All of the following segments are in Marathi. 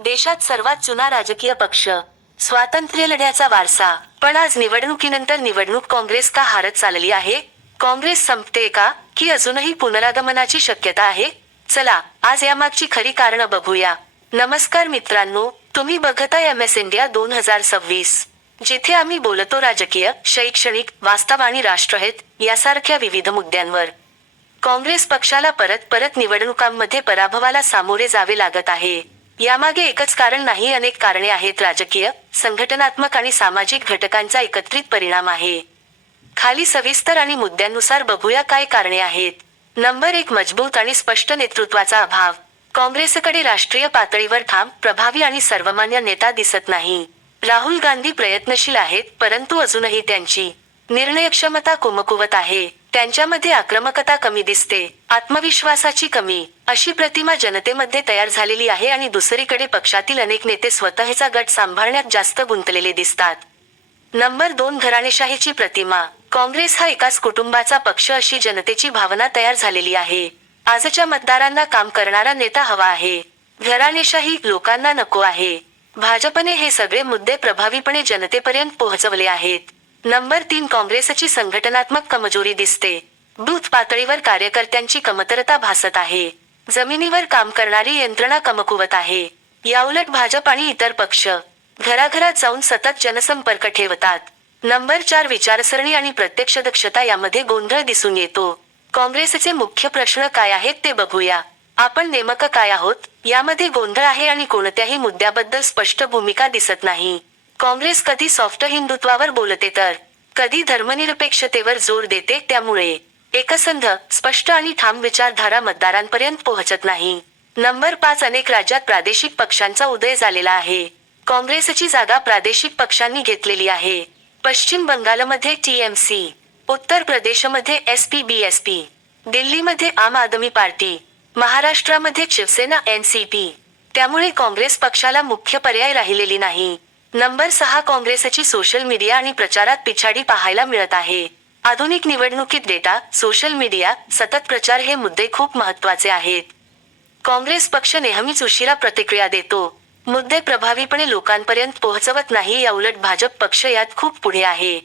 देशात सर्वात जुना राजकीय पक्ष, स्वातंत्र्य लढ्याचा वारसा. पण आज निवडणुकीनंतर निवडणूक काँग्रेस का हारत चालली आहे? काँग्रेस संपते का, की अजूनही पुनरागमनाची शक्यता आहे? चला, आज यामागची खरी कारणं बघूया. नमस्कार मित्रांनो, तुम्ही बघताय MS इंडिया 2026. जिथे आम्ही बोलतो राजकीय, शैक्षणिक, वास्तव आणि राष्ट्रहित यासारख्या विविध मुद्द्यांवर. काँग्रेस पक्षाला परत परत निवडणुकांमध्ये पराभवाला सामोरे जावे लागत आहे. यामागे एकच कारण नाही, अनेक कारणे आहेत. राजकीय, संघटनात्मक आणि सामाजिक घटकांचा एकत्रित परिणाम आहे. खाली सविस्तर आणि मुद्द्यांनुसार बघूया काय कारणे आहेत. नंबर 1, मजबूत आणि स्पष्ट नेतृत्वाचा अभाव. काँग्रेसकडे राष्ट्रीय पातळीवर ठाम, प्रभावी आणि सर्वमान्य नेता दिसत नाही. राहुल गांधी प्रयत्नशील आहेत, परंतु अजूनही त्यांची निर्णयक्षमता कुमकुवत आहे. त्यांच्यामध्ये आक्रमकता कमी दिसते, आत्मविश्वासाची कमी, अशी प्रतिमा जनतेमध्ये तयार झालेली आहे. आणि दुसरीकडे पक्षातील अनेक नेते स्वतःचा गट सांभाळण्यात जास्त गुंतलेले दिसतात. नंबर 2, घराणेशाहीची प्रतिमा. काँग्रेस हा एकाच कुटुंबाचा पक्ष अशी जनतेची भावना तयार झालेली आहे. आजच्या मतदारांना काम करणारा नेता हवा आहे. घराणेशाही लोकांना नको आहे. भाजपने हे सगळे मुद्दे प्रभावीपणे जनतेपर्यंत पोहोचवले आहेत. नंबर 3, काँग्रेसची संघटनात्मक कमजोरी दिसते. बूथ पातळीवर कार्यकर्त्यांची कमतरता भासत आहे. जमिनीवर काम करणारी यंत्रणा कमकुवत आहे. याउलट भाजप आणि इतर पक्ष घराघरात जाऊन सतत जनसंपर्क ठेवतात. नंबर 4, विचारसरणी आणि प्रत्यक्ष दक्षता यामध्ये गोंधळ दिसून येतो. काँग्रेसचे मुख्य प्रश्न काय आहेत ते बघूया. आपण नेमकं काय आहोत, यामध्ये गोंधळ आहे आणि कोणत्याही मुद्द्याबद्दल स्पष्ट भूमिका दिसत नाही. काँग्रेस कधी सॉफ्ट हिंदुत्वावर बोलते तर कधी धर्मनिरपेक्षतेवर जोर देते. त्यामुळे एकसंध, स्पष्ट आणि ठाम विचारधारा मतदारांपर्यंत पोहोचत नाही. नंबर 5, अनेक राज्यात प्रादेशिक पक्षांचा उदय झालेला आहे. काँग्रेसची जागा प्रादेशिक पक्षांनी घेतलेली आहे. पश्चिम बंगालमध्ये TMC, उत्तर प्रदेशमध्ये SP-BSP, दिल्लीमध्ये आम आदमी पार्टी, महाराष्ट्रामध्ये शिवसेना NCP. त्यामुळे काँग्रेस पक्षाला मुख्य पर्याय राहिलेली नाही. नंबर 6, काँग्रेसची सोशल मीडिया आणि प्रचारात पिछाडी पाहायला मिळत आहे. आधुनिक निवडणुकीत डेटा, सोशल मीडिया, सतत प्रचार हे मुद्दे खूप महत्त्वाचे आहेत. काँग्रेस पक्ष नेहमीच उशिरा प्रतिक्रिया देतो, मुद्दे प्रभावीपणे लोकांपर्यंत पोहोचवत नाही. याउलट भाजप पक्ष यात खूप पुढे आहे.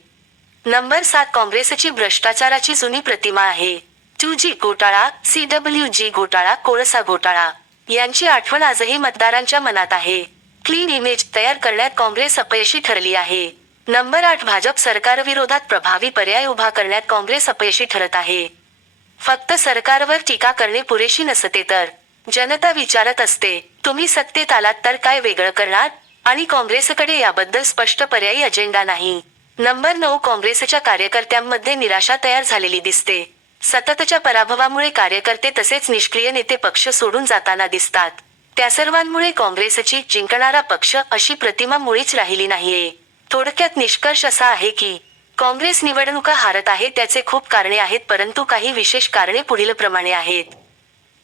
नंबर 7, काँग्रेसची भ्रष्टाचाराची जुनी प्रतिमा आहे. 2G घोटाळा, CWG घोटाळा, कोळसा घोटाळा यांची आठवण आजही मतदारांच्या मनात आहे. क्लीन इमेज तयार करण्यात काँग्रेस अपयशी ठरली आहे. नंबर 8, भाजप सरकारविरोधात प्रभावी पर्याय उभा करण्यात काँग्रेस अपयशी ठरत आहे. फक्त सरकारवर टीका करणे पुरेशी नसते, तर जनता विचारत असते, तुम्ही सत्तेत आलात तर काय वेगळं करणार? आणि काँग्रेसकडे याबद्दल स्पष्ट पर्यायी अजेंडा नाही. नंबर 9, काँग्रेसच्या कार्यकर्त्यांमध्ये निराशा तयार झालेली दिसते. सततच्या पराभवामुळे कार्यकर्ते तसेच निष्क्रिय नेते पक्ष सोडून जाताना दिसतात. त्या सर्वांमुळे काँग्रेसची जिंकणारा पक्ष अशी प्रतिमा मुळीच राहिली नाहीये. थोडक्यात निष्कर्ष असा आहे की काँग्रेस निवडणुका हारत आहे. त्याचे खूप कारणे आहेत, परंतु काही विशेष कारणे पुढीलप्रमाणे आहेत.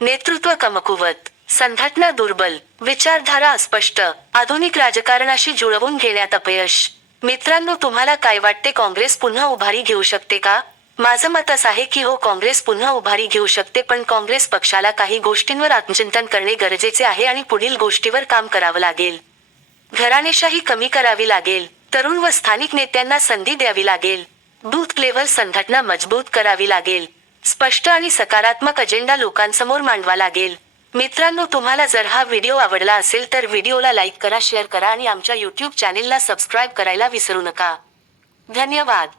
नेतृत्व कमकुवत, संघटना दुर्बल, विचारधारा अस्पष्ट, आधुनिक राजकारणाशी जुळवून घेण्यात अपयश. मित्रांनो, तुम्हाला काय वाटते, काँग्रेस पुन्हा उभारी घेऊ शकते का? माझं मत असं आहे की हो, काँग्रेस पुन्हा उभारी घेऊ शकते, पण काँग्रेस पक्षाला काही गोष्टींवर आत्मचिंतन करणे गरजेचे आहे आणि पुढील गोष्टीवर काम करावं लागेल. घराणेशाही कमी करावी लागेल. तरुण व स्थानिक नेत्यांना संधी द्यावी लागेल. बूथ लेव्हल संघटना मजबूत करावी लागेल. स्पष्ट आणि सकारात्मक अजेंडा लोकांसमोर मांडवा लागेल. मित्रांनो, तुम्हाला जर हा व्हिडिओ आवडला असेल तर व्हिडिओला लाईक करा, शेअर करा आणि आमच्या YouTube चॅनेलला सबस्क्राईब करायला विसरू नका. धन्यवाद.